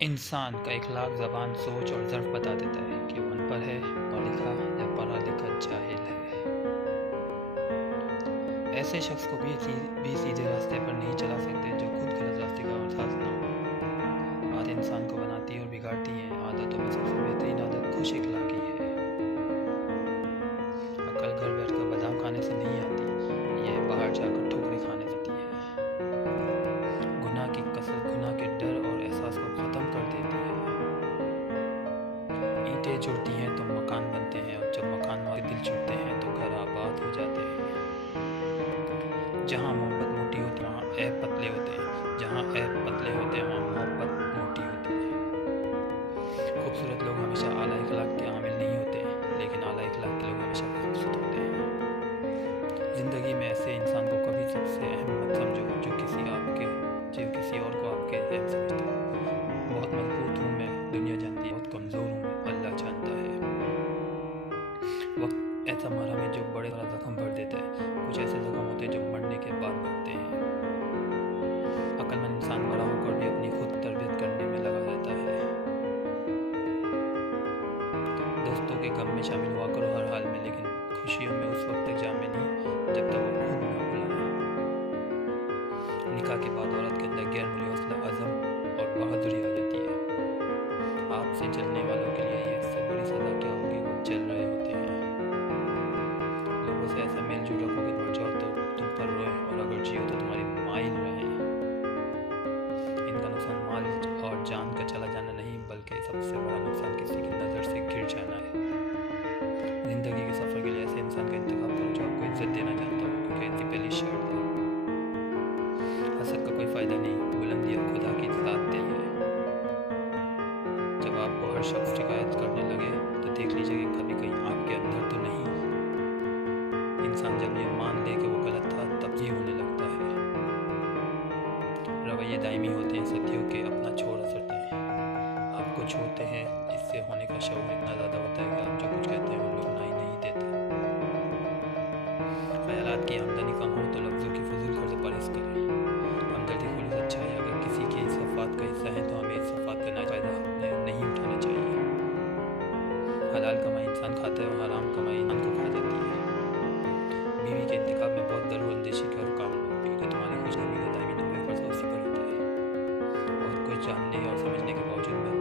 इंसान का इखलाक ज़बान, सोच और ज़र्फ़ बता देता है कि वो अनपढ़ है, पढ़ा लिखा या पढ़ा लिखा जाहिल है। ऐसे शख्स को भी सीधे रास्ते पर नहीं चला सकते जो खुद गलत रास्ते का एहसास ना हो। आदत इंसान को बनाती है और बिगाड़ती है। आदतों में सबसे बेहतरीन आदत खुश इखलाकी है। अक्ल घर बैठकर बादाम खाने से नहीं आती, ये बाहर जाकर ठोकरें खाने से आती है। गुनाह की कसरत गुनाह के डर और एहसास को ख़त्म कर देती है। ईंटें जुड़ती हैं तो मकान बनते हैं, और जब मकान वाले दिल जुड़ते हैं तो घर आबाद हो जाते हैं। जहाँ मोहब्बत मोटी होती है वहाँ ऐब पतले होते हैं, जहाँ ऐब पतले होते हैं वहाँ मोहब्बत मोटी होती है। खूबसूरत लोग हमेशा आला इखलाक के हामिल नहीं होते, लेकिन आला इखलाक के लोग हमेशा खूबसूरत होते हैं। ज़िंदगी में ऐसे इंसान को कभी सबसे अहम मत समझो जो किसी और को आपके अहम समझता है। बहुत मजबूत हूँ मैं, दुनिया जानती है, बहुत कमज़ोर हूँ मैं, अल्लाह जानता है। वक्त ऐसा मारा में जो बड़े बड़ा जख्म भर देता है। कुछ ऐसे जख्म होते हैं जो मरने के बाद भरते हैं। अक्लमंद इंसान बड़ा होकर भी अपनी खुद तरबियत करने में लगा रहता है। दोस्तों के गम में शामिल हुआ करो हर हाल में, लेकिन खुशियों में उस वक्त तक शामिल नहीं जब तक वो खुद न बुलाए। निकाह के बाद औरत के अंदर गैर मुल्य हौसला, अज़म और बहादुरी आ जाती है। आपसे चलने वालों के लिए इससे बड़ी सज़ा क्या होगी, वो चल रहे होते हैं। लोगों से ऐसा मेल जोल रखोगे मर जाओ तो तुम पर रोए, और अगर जियो तो तुम्हारी माइल रहे। इनका नुकसान माल और जान का चला जाना नहीं, बल्कि सबसे बड़ा नुकसान किसी की नज़र से गिर जाना है। ज़िंदगी के सफ़र के लिए ऐसे इंसान का इंतखाब करो जो आपको इज्जत देना चाहता हो, क्योंकि इतनी पहली शर्त है। हसद का कोई फ़ायदा नहीं, बुलंदी और खुदा की ज़ात है। जब आपको हर शख्स शिकायत करने लगे तो देख लीजिए कि कभी कहीं आपके अंदर तो नहीं। इंसान जब ये मान ले कि वो गलत था तब ये होने लगता है। रवैये दायमी होते हैं, सदियों के अपना छोड़ असरते हैं। आपको छोड़ते हैं, इससे होने का शौक इतना ज़्यादा होता है कि आप जो कुछ कहते हैं वो लोग ना ही नहीं देते। ख्यालात की आमदनी कम हो तो लफ्ज़ों की फजूल खर्च परहेज करें। हमदर्दी खुली अच्छा है, अगर किसी के सफ़ात का हिस्सा है तो हमें इस सफ़ात का नाजायज़ नहीं उठाना चाहिए। हलाल कमाई इंसान खाता है और हराम कमाई इंसान को खा जाती है। बीवी के इंतखाब में बहुत दर अंदेशी करो काम लो, क्योंकि तुम्हारी खुशनसीबी का दायमी 90% उसी पर होता है। बहुत कुछ जानने और समझने के बावजूद मैं